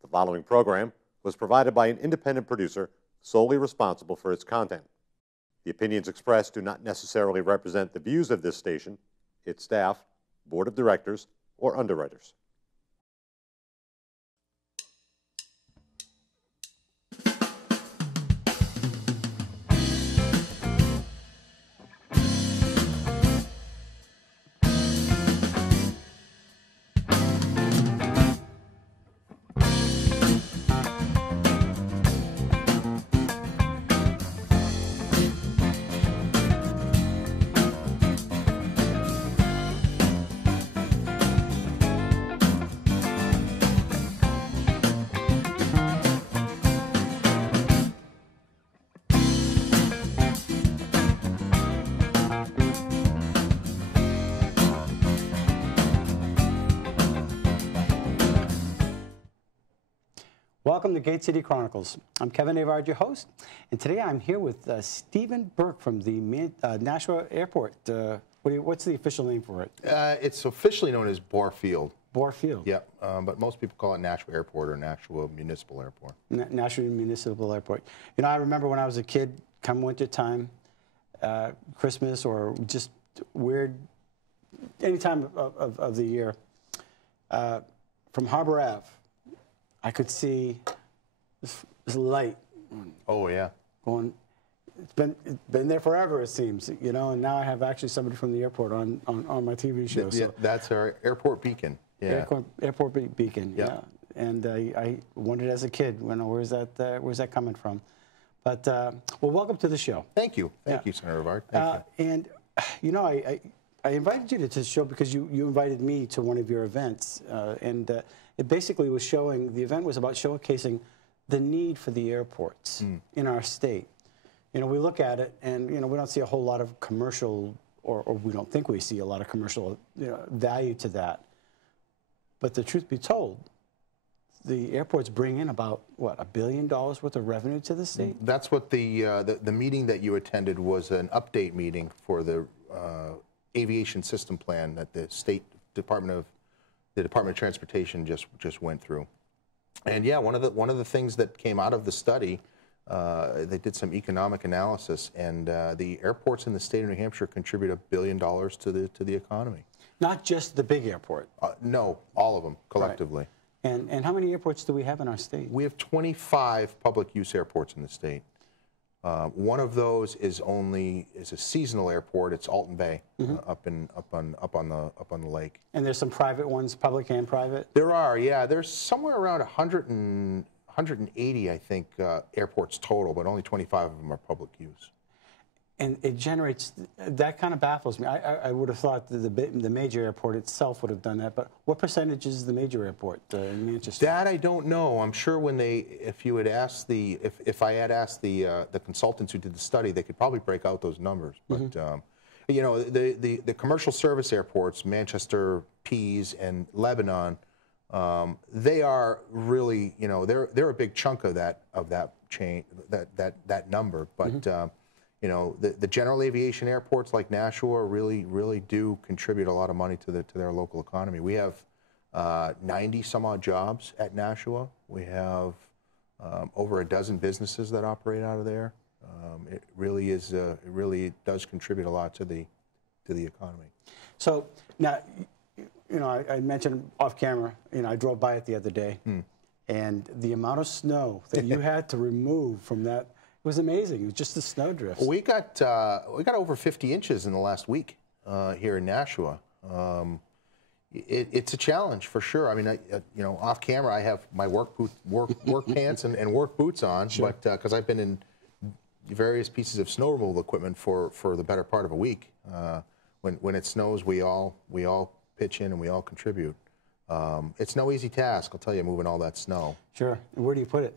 The following program was provided by an independent producer solely responsible for its content. The opinions expressed do not necessarily represent the views of this station, its staff, board of directors, or underwriters. Welcome to Gate City Chronicles. I'm Kevin Avard, your host, and today I'm here with Stephen Bourque from the Nashua Airport. What's the official name for it? It's officially known as Bourque Field. Bourque Field. Yep, but most people call it Nashua Airport or Nashua Municipal Airport. Nashua Municipal Airport. You know, I remember when I was a kid, come winter time, Christmas or just weird, any time of the year, from Harbor Ave, I could see this light. Oh yeah. Going. It's been there forever, it seems. You know, and now I have actually somebody from the airport on my TV show. Yeah, so. That's our airport beacon. Yeah. Airport beacon. Yeah. Yeah. And I wondered as a kid, where's that coming from? But well, welcome to the show. Thank you. Thank you, Senator Avard. Thank you. And you know, I invited you to the show because you invited me to one of your events, and it basically was showing. The event was about showcasing the need for the airports in our state. You know, we look at it, and you know, we don't see a whole lot of commercial, or we don't think we see a lot of commercial value to that. But the truth be told, the airports bring in about what, $1 billion worth of revenue to the state. That's what the meeting that you attended was, an update meeting for the aviation system plan that the Department of Transportation just went through. And yeah, one of the things that came out of the study, they did some economic analysis, and the airports in the state of New Hampshire contribute $1 billion to the economy. Not just the big airport. No, all of them collectively. Right. And how many airports do we have in our state? We have 25 public use airports in the state. One of those is a seasonal airport. It's Alton Bay, up on the lake. And there's some private ones, public and private. There are, yeah. There's somewhere around 180, I think, airports total, but only 25 of them are public use. And it generates, that kind of baffles me. I would have thought that the major airport itself would have done that, but what percentage is the major airport in Manchester? That I don't know. I'm sure when if you had asked if I had asked the consultants who did the study, they could probably break out those numbers. But you know, the commercial service airports, Manchester, Pease, and Lebanon, they are really, you know, they're a big chunk of that chain, that number, but. You know, the general aviation airports like Nashua really do contribute a lot of money to their local economy. We have 90 some odd jobs at Nashua. We have over a dozen businesses that operate out of there. It really does contribute a lot to the economy. So now, you know, I mentioned off camera. You know, I drove by it the other day, and the amount of snow that you had to remove from that. It was amazing. It was just the snow drifts. We got over 50 inches in the last week here in Nashua. It's a challenge for sure. I mean, you know, off camera, I have my work pants and work boots on, sure. But because I've been in various pieces of snow removal equipment for the better part of a week. When it snows, we all pitch in and we all contribute. It's no easy task, I'll tell you, moving all that snow. Sure. And where do you put it?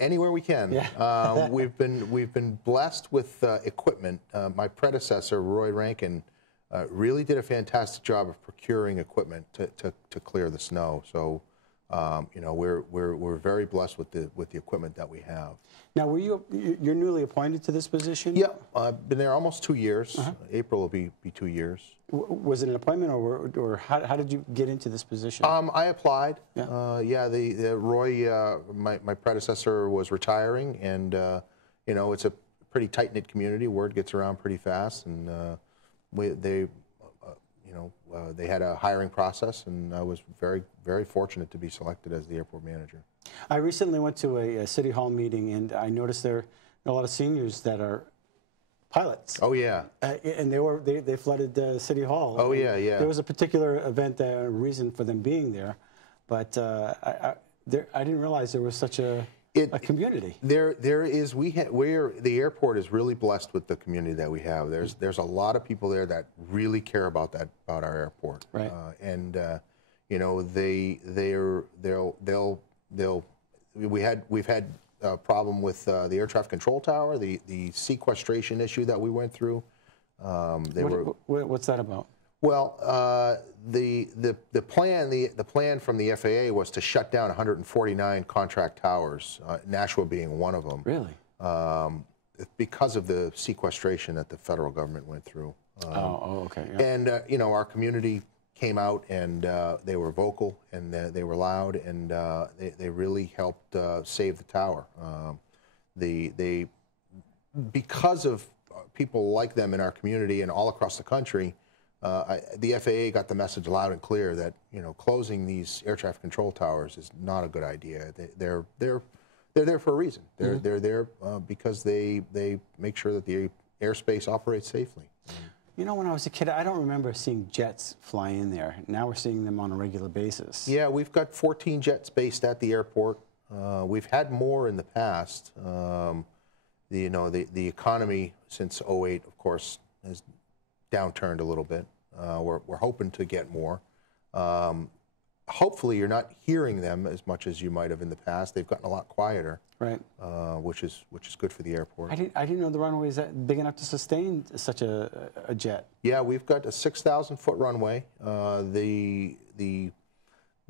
Anywhere we can. Yeah. We've been blessed with equipment. My predecessor, Roy Rankin, really did a fantastic job of procuring equipment to clear the snow. So You know, we're very blessed with the equipment that we have. Now, you're newly appointed to this position? Yeah, I've been there almost 2 years. April will be 2 years. Was it an appointment, or how did you get into this position? I applied. Yeah. Yeah, the Roy, my predecessor, was retiring, and you know, it's a pretty tight-knit community. Word gets around pretty fast, and they had a hiring process, and I was very, very fortunate to be selected as the airport manager. I recently went to a City Hall meeting, and I noticed there are a lot of seniors that are pilots. Oh yeah. And they flooded City Hall. Oh yeah, yeah. There was a particular event, reason for them being there, but I didn't realize there was such a community. There is. The airport is really blessed with the community that we have. There's a lot of people there that really care about our airport. Right. And you know, we've had a problem with the air traffic control tower, the sequestration issue that we went through. What's that about? Well, the plan from the FAA was to shut down 149 contract towers, Nashua being one of them. Really? Because of the sequestration that the federal government went through. Okay. Yeah. And you know, our community came out, and they were vocal, and they were loud, and they really helped save the tower. Because of people like them in our community and all across the country, the FAA got the message loud and clear that, you know, closing these air traffic control towers is not a good idea. They're there for a reason. They're there because they make sure that the airspace operates safely. You know, when I was a kid, I don't remember seeing jets fly in there. Now we're seeing them on a regular basis. Yeah, we've got 14 jets based at the airport. We've had more in the past. The economy since '08, of course, has downturned a little bit. We're hoping to get more. Hopefully, you're not hearing them as much as you might have in the past. They've gotten a lot quieter, right? Which is good for the airport. I didn't know the runway is that big enough to sustain such a jet. Yeah, we've got a 6,000-foot runway.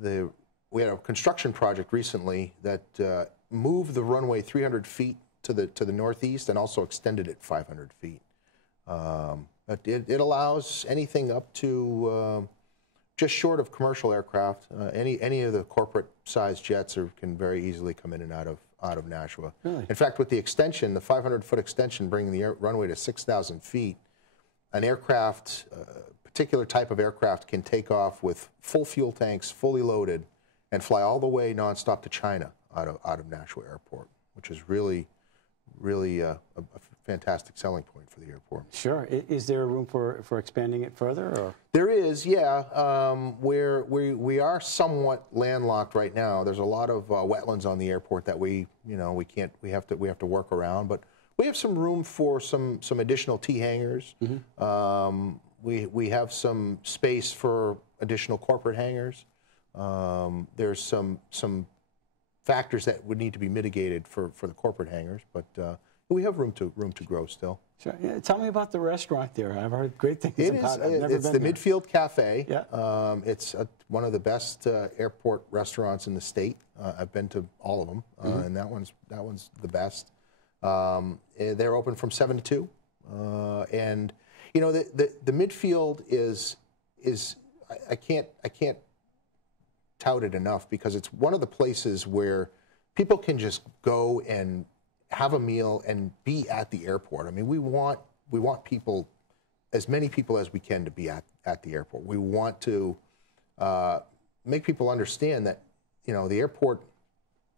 We had a construction project recently that moved the runway 300 feet to the northeast and also extended it 500 feet. It allows anything up to just short of commercial aircraft. Any of the corporate-sized jets can very easily come in and out of Nashua. Really? In fact, with the extension, the 500-foot extension, bringing the runway to 6,000 feet, an aircraft, particular type of aircraft, can take off with full fuel tanks, fully loaded, and fly all the way nonstop to China out of Nashua Airport, which is really a fantastic selling point for the airport. Sure. Is there room for expanding it further? Or? There is, yeah. We are somewhat landlocked right now. There's a lot of wetlands on the airport that we have to work around, but we have some room for some additional T hangars. Mm-hmm. We have some space for additional corporate hangars. There's some factors that would need to be mitigated for the corporate hangars, but we have room to grow still. Sure. Yeah, tell me about the restaurant there. I've heard great things about it. It's the Midfield Cafe. Yeah. It's one of the best airport restaurants in the state. I've been to all of them, and that one's the best. They're open from 7 to 2, and you know the Midfield is I can't tout it enough because it's one of the places where people can just go and have a meal and be at the airport. I mean, we want people, as many people as we can, to be at the airport. We want to make people understand that, you know, the airport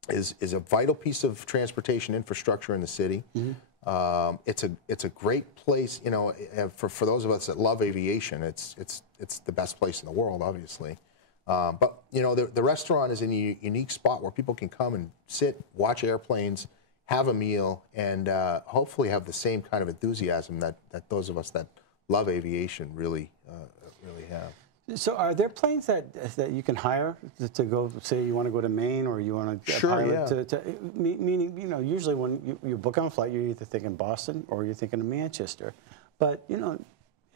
is a vital piece of transportation infrastructure in the city. Mm-hmm. It's a great place, you know, for those of us that love aviation. It's the best place in the world, obviously. But you know, the restaurant is in a unique spot where people can come and sit, watch airplanes, have a meal, and hopefully have the same kind of enthusiasm that those of us that love aviation really have. So are there planes that you can hire to go, say you want to go to Maine or you want to pilot meaning, you know, usually when you book on a flight, you're either thinking Boston or you're thinking of Manchester. But, you know,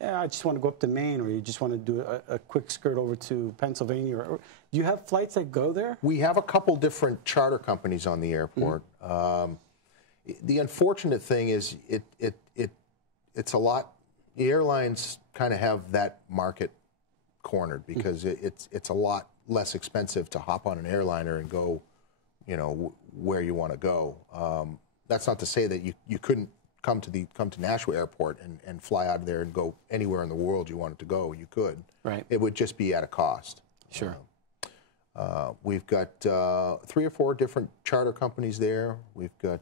yeah, I just want to go up to Maine, or you just want to do a quick skirt over to Pennsylvania, or do you have flights that go there? We have a couple different charter companies on the airport. The unfortunate thing is it's a lot. The airlines kind of have that market cornered because it's a lot less expensive to hop on an airliner and go, you know, where you want to go. That's not to say that you couldn't come to Nashua Airport and fly out of there and go anywhere in the world you wanted to go. You could. Right. It would just be at a cost. Sure. We've got 3 or 4 different charter companies there. We've got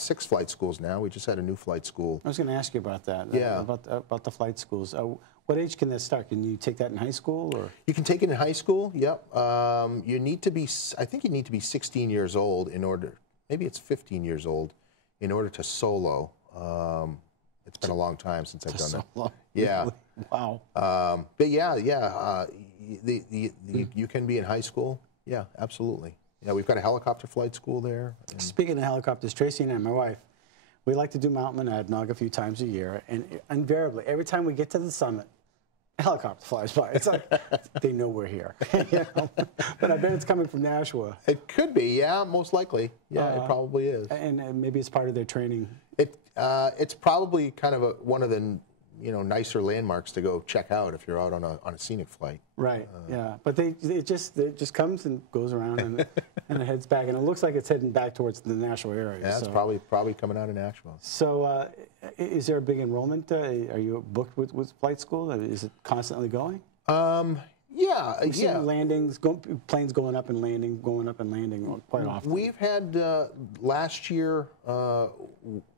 6 flight schools now. We just had a new flight school. I was going to ask you about that. Yeah. About the flight schools. What age can that start? Can you take that in high school, or? You can take it in high school. Yep. You need to be. I think you need to be 16 years old in order. Maybe it's 15 years old in order to solo. It's been a long time since I've done that. Yeah. Wow. But yeah. You can be in high school. Yeah, absolutely. Yeah, we've got a helicopter flight school there. Speaking of helicopters, Tracy and I, my wife, we like to do Mount Monadnock a few times a year, and invariably, every time we get to the summit, a helicopter flies by. It's like they know we're here. You know? But I bet it's coming from Nashua. It could be, yeah, most likely. Yeah, it probably is. And maybe it's part of their training. It's probably kind of one of the nicer landmarks to go check out if you're out on a scenic flight. Right. Yeah. But it just comes and goes around and it heads back, and it looks like it's heading back towards the Nashua area. Yeah, it's probably coming out of Nashua. So, is there a big enrollment? Are you booked with flight school? Is it constantly going? Yeah. We've seen landings, planes going up and landing quite often. We've had last year.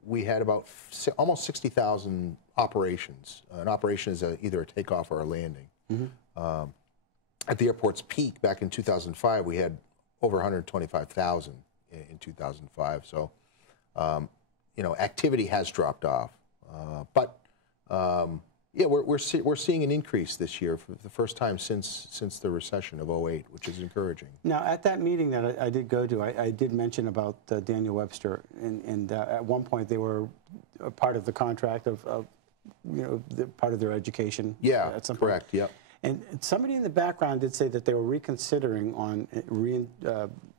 We had about almost 60,000 operations. An operation is either a takeoff or a landing. At the airport's peak back in 2005, we had over 125,000 in 2005. So, activity has dropped off. But yeah, we're seeing an increase this year for the first time since the recession of '08, which is encouraging. Now, at that meeting that I did go to, I did mention about Daniel Webster, and at one point they were a part of the contract of part of their education. Yeah, at some correct. Point. Yep. And somebody in the background did say that they were reconsidering on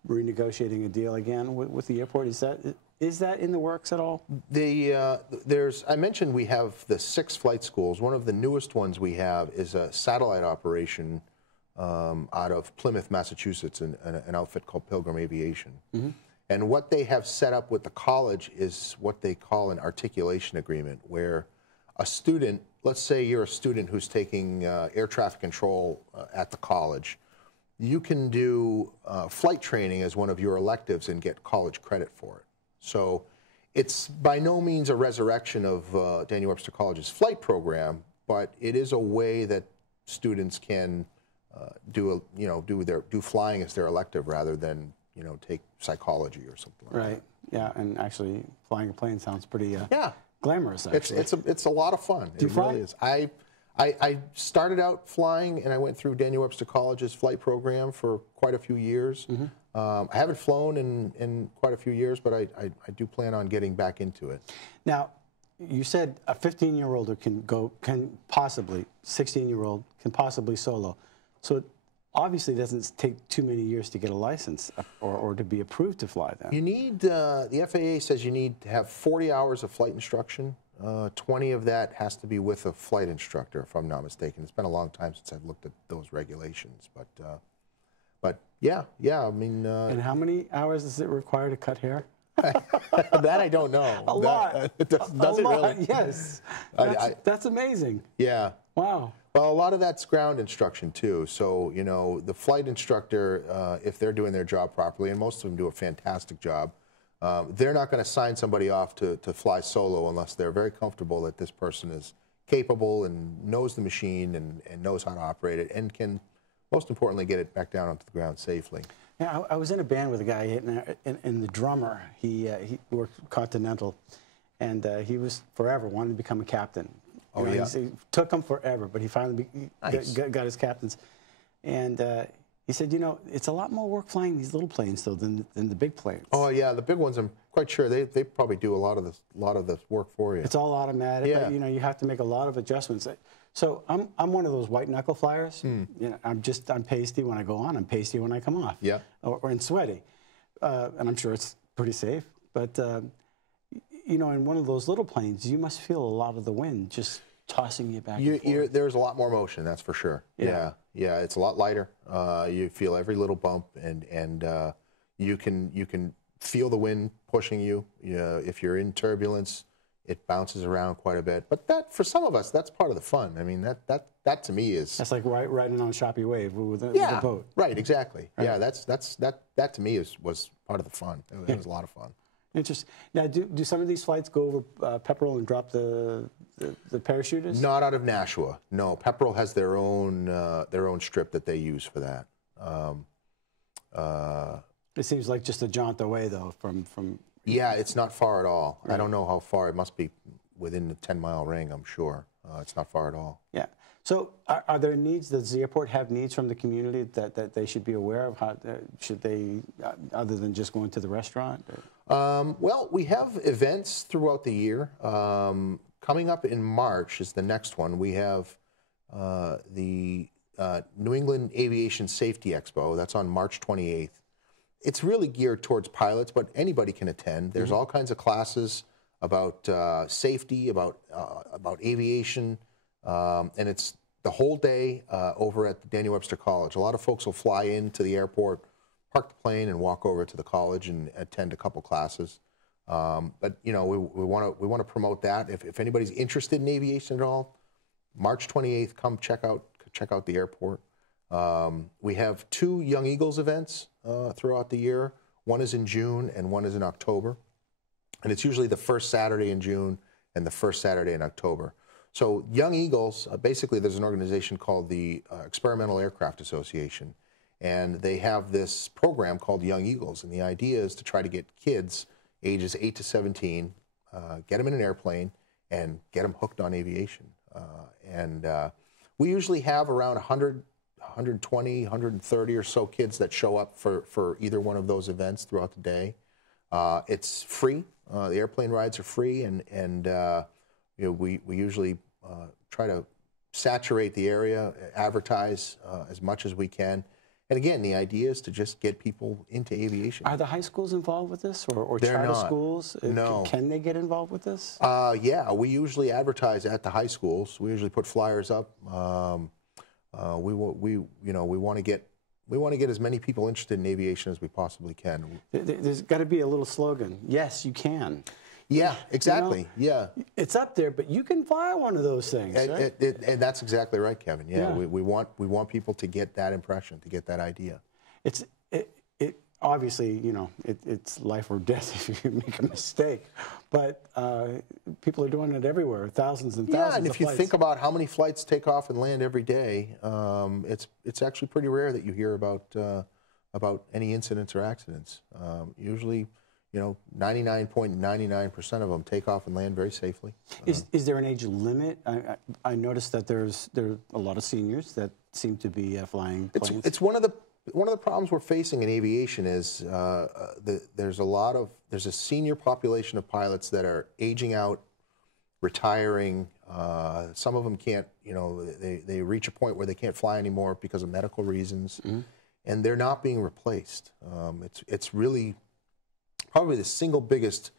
renegotiating a deal again with the airport. Is that in the works at all? I mentioned we have the 6 flight schools. One of the newest ones we have is a satellite operation out of Plymouth, Massachusetts, an outfit called Pilgrim Aviation. And what they have set up with the college is what they call an articulation agreement, where a student, let's say you're a student who's taking air traffic control at the college, you can do flight training as one of your electives and get college credit for it. So it's by no means a resurrection of Daniel Webster College's flight program, but it is a way that students can do flying as their elective rather than take psychology or something like that. Right. Yeah, and actually flying a plane sounds pretty glamorous. Actually, it's a lot of fun. Do you fly? Really is. I started out flying, and I went through Daniel Webster College's flight program for quite a few years. I haven't flown in quite a few years, but I do plan on getting back into it. Now, you said a 15-year-old can possibly, 16-year-old can possibly solo. So it obviously doesn't take too many years to get a license or to be approved to fly then. You need, the FAA says you need to have 40 hours of flight instruction. 20 of that has to be with a flight instructor, if I'm not mistaken. It's been a long time since I've looked at those regulations, but yeah, I mean. And how many hours does it require to cut hair? That I don't know. A lot. Does it really? Yes. That's amazing. Yeah. Wow. Well, a lot of that's ground instruction too. So, the flight instructor, if they're doing their job properly, and most of them do a fantastic job, they're not going to sign somebody off to fly solo unless they're very comfortable that this person is capable and knows the machine and knows how to operate it and can, most importantly, get it back down onto the ground safely. Yeah, I was in a band with a guy, and the drummer, he worked Continental, and he was forever wanted to become a captain. Yeah. It took him forever, but he finally got his captain's. And He said, you know, it's a lot more work flying these little planes though than the big planes. Oh yeah, the big ones. I'm quite sure they probably do a lot of the work for you. It's all automatic, Yeah. but you know, you have to make a lot of adjustments. So I'm one of those white knuckle flyers. You know, I'm pasty when I go on. I'm pasty when I come off. Yeah. Or and sweaty, and I'm sure it's pretty safe. But you know, in one of those little planes, you must feel a lot of the wind just tossing you back and forth. There's a lot more motion, that's for sure. Yeah. Yeah, it's a lot lighter. You feel every little bump, and you can feel the wind pushing you. If you're in turbulence, it bounces around quite a bit. But that, for some of us, that's part of the fun. I mean, that to me is... That's like riding on a choppy wave with a boat. Right, exactly. Right. Yeah, that to me was part of the fun. It was a lot of fun. Interesting. Now, do some of these flights go over Pepperell and drop the parachutists? Not out of Nashua. No, Pepperell has their own strip that they use for that. It seems like just a jaunt away, though, from... Yeah, it's not far at all. Right. I don't know how far. It must be within the 10-mile ring, I'm sure. It's not far at all. Yeah. So are there needs, does the airport have needs from the community that they should be aware of? How should they, other than just going to the restaurant? Well, we have events throughout the year. Coming up in March is the next one. We have the New England Aviation Safety Expo. That's on March 28th. It's really geared towards pilots, but anybody can attend. There's all kinds of classes about safety, about aviation, and it's the whole day over at the Daniel Webster College. A lot of folks will fly into the airport, park the plane, and walk over to the college and attend a couple classes. But you know, we want to promote that. If anybody's interested in aviation at all, March 28th, come check out the airport. We have 2 Young Eagles events throughout the year. One is in June and one is in October. And it's usually the first Saturday in June and the first Saturday in October. So Young Eagles, basically there's an organization called the Experimental Aircraft Association. And they have this program called Young Eagles. And the idea is to try to get kids ages 8 to 17, get them in an airplane and get them hooked on aviation. We usually have around 120, 130 or so kids that show up for either one of those events throughout the day. It's free. The airplane rides are free, and you know, we usually try to saturate the area, advertise as much as we can. And again, the idea is to just get people into aviation. Are the high schools involved with this, or They're charter not. schools? No. Can they get involved with this? Yeah, we usually advertise at the high schools. We usually put flyers up. We want to get as many people interested in aviation as we possibly can. There's got to be a little slogan. Yes, you can. Yeah, exactly. You know, yeah, it's up there, but you can fly one of those things. Right? And that's exactly right, Kevin. Yeah, we want people to get that impression, to get that idea. It obviously, you know, it's life or death if you make a mistake, but people are doing it everywhere, thousands and thousands of flights. Yeah, and if you think about how many flights take off and land every day, it's actually pretty rare that you hear about any incidents or accidents. Usually, you know, 99.99% of them take off and land very safely. Is there an age limit? I noticed that there are a lot of seniors that seem to be flying planes. It's one of the problems we're facing in aviation is there's a senior population of pilots that are aging out, retiring. Some of them can't, you know, they reach a point where they can't fly anymore because of medical reasons, and they're not being replaced. It's really probably the single biggest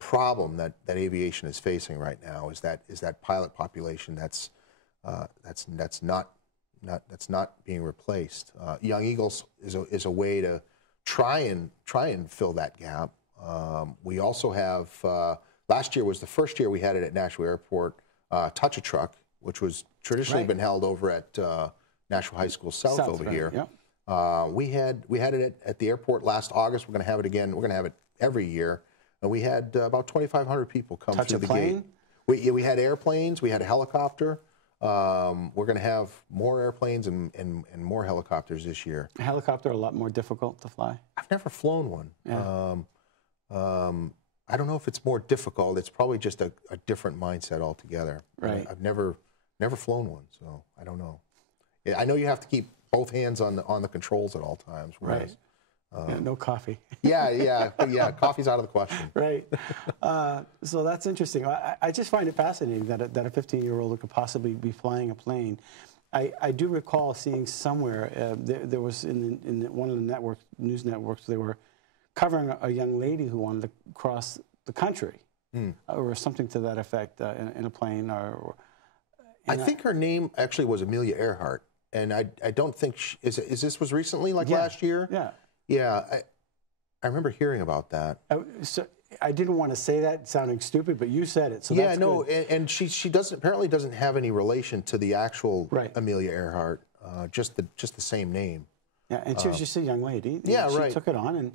problem that aviation is facing right now is that pilot population that's not being replaced. Young Eagles is a way to try and fill that gap. We also have last year was the first year we had it at Nashua Airport. Touch a Truck, which was traditionally been held over at Nashua High School South over here. Yeah. We had it at the airport last August. We're going to have it again. We're going to have it every year. And we had about 2,500 people come through the gate. We had airplanes. We had a helicopter. We're going to have more airplanes and more helicopters this year. A helicopter a lot more difficult to fly? I've never flown one. Yeah. I don't know if it's more difficult. It's probably just a different mindset altogether. Right. I've never flown one, so I don't know. I know you have to keep both hands on the controls at all times. Whereas, Yeah, no coffee. yeah. Coffee's out of the question. Right. So that's interesting. I just find it fascinating that a 15-year-old could possibly be flying a plane. I do recall seeing somewhere, there was in one of the news networks, they were covering a young lady who wanted to cross the country, or something to that effect, in a plane. I think her name actually was Amelia Earhart, and I don't think this was recently, like last year. Yeah. I remember hearing about that. So I didn't want to say that, sounding stupid, but you said it. So yeah, that's no, good. and she apparently doesn't have any relation to the actual Amelia Earhart, just the same name. Yeah, and she was just a young lady. Yeah, she took it on,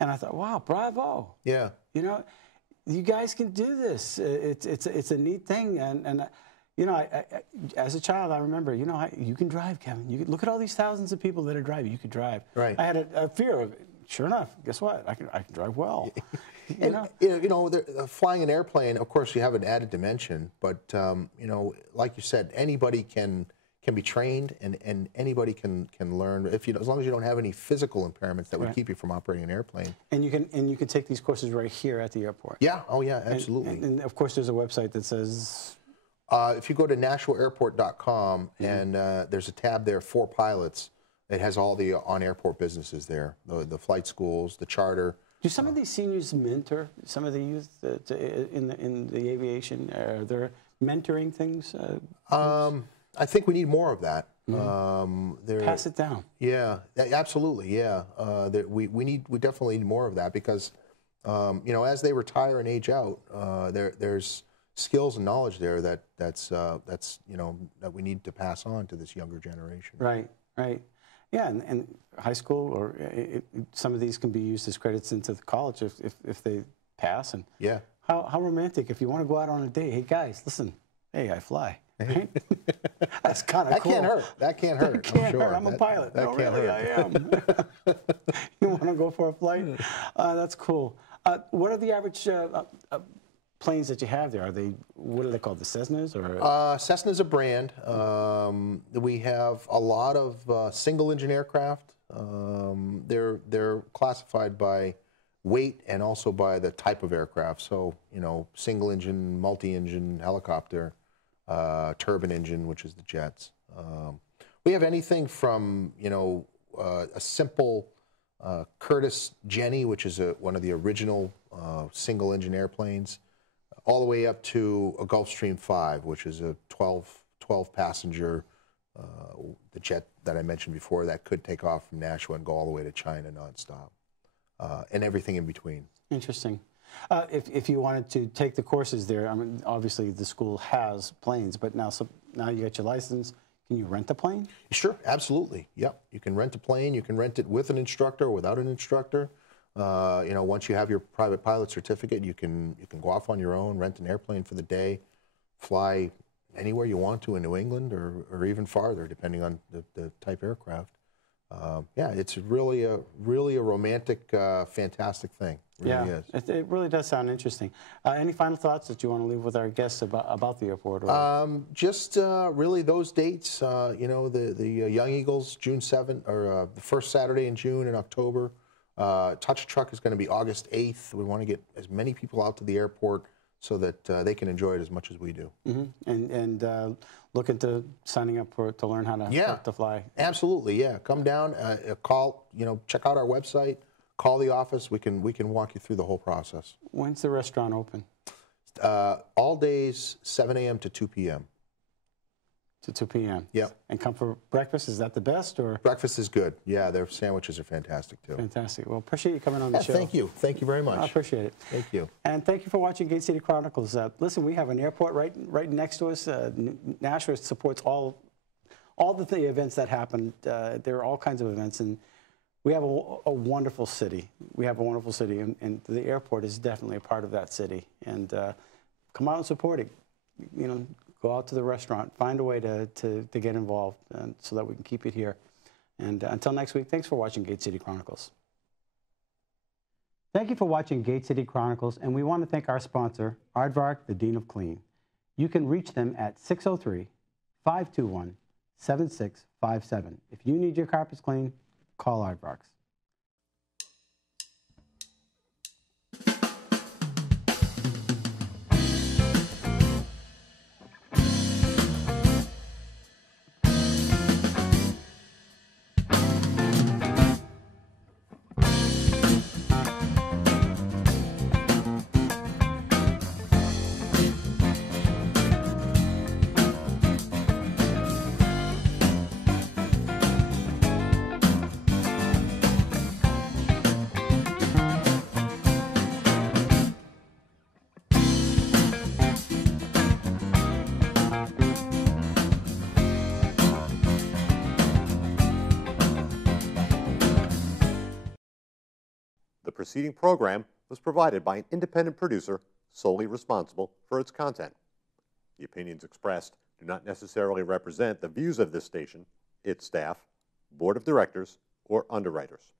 and I thought, wow, bravo. Yeah. You know, you guys can do this. It's a neat thing, and you know, I, as a child, I remember, you know, you can drive, Kevin. You can, look at all these thousands of people that are driving. You could drive. Right. I had a fear of it. Sure enough, guess what? I can drive well. Flying an airplane, of course, you have an added dimension, but you know, like you said, anybody can be trained, and anybody can learn as long as you don't have any physical impairments that would keep you from operating an airplane. And you can take these courses right here at the airport. Yeah. Oh, yeah. Absolutely. And of course, there's a website that says. If you go to NashuaAirport.com, and there's a tab there for pilots. It has all the on-airport businesses there, the flight schools, the charter. Do some of these seniors mentor some of the youth in the aviation? Are there mentoring things? I think we need more of that. Pass it down. Yeah, absolutely. Yeah, we definitely need more of that because you know, as they retire and age out, there's skills and knowledge there that's you know, that we need to pass on to this younger generation. Right. Yeah, and high school or some of these can be used as credits into the college if they pass. And yeah, how romantic if you want to go out on a date. Hey guys, listen. Hey, I fly. Right? That's kind of cool. That can't hurt. That can't hurt. I'm a pilot. No, really, I am. You want to go for a flight? That's cool. What are the average planes that you have there? Are they, what are they called, the Cessnas? Or Cessna's a brand. We have a lot of single-engine aircraft. They're classified by weight and also by the type of aircraft. So, you know, single-engine, multi-engine, helicopter, turbine engine, which is the jets. We have anything from, you know, a simple Curtiss Jenny, which is one of the original single-engine airplanes, all the way up to a Gulfstream 5, which is a 12-passenger, the jet that I mentioned before that could take off from Nashua and go all the way to China nonstop, and everything in between. Interesting. If you wanted to take the courses there, I mean, obviously the school has planes, but now you got your license. Can you rent a plane? Sure, absolutely. Yep, you can rent a plane. You can rent it with an instructor or without an instructor. You know, once you have your private pilot certificate, you can go off on your own, rent an airplane for the day, fly anywhere you want to in New England or even farther, depending on the type aircraft. Yeah, it's really a romantic, fantastic thing. It really is. It really does sound interesting. Any final thoughts that you want to leave with our guests about the airport? Just really those dates. You know, the Young Eagles, June 7th, or the first Saturday in June and October. Touch a Truck is going to be August 8th. We want to get as many people out to the airport so that they can enjoy it as much as we do. Mm-hmm. And look into signing up to learn how to fly. Absolutely, yeah. Come down, call. You know, check out our website. Call the office. We can walk you through the whole process. When's the restaurant open? All days, 7 a.m. to 2 p.m. To 2 p.m. Yep. And come for breakfast. Is that the best, or? Breakfast is good. Yeah, their sandwiches are fantastic too. Fantastic. Well, appreciate you coming on the show. Thank you. Thank you very much. I appreciate it. Thank you. And thank you for watching Gate City Chronicles. Listen, we have an airport right next to us. Nashua supports all the events that happen. There are all kinds of events, and we have a wonderful city. We have a wonderful city, and the airport is definitely a part of that city. And come out and support it. You know, go out to the restaurant, find a way to get involved, so that we can keep it here. And until next week, thanks for watching Gate City Chronicles. Thank you for watching Gate City Chronicles, and we want to thank our sponsor, Aardvark, the Dean of Clean. You can reach them at 603-521-2700. 7657. If you need your carpets cleaned, call Aardvarks. The preceding program was provided by an independent producer solely responsible for its content. The opinions expressed do not necessarily represent the views of this station, its staff, board of directors, or underwriters.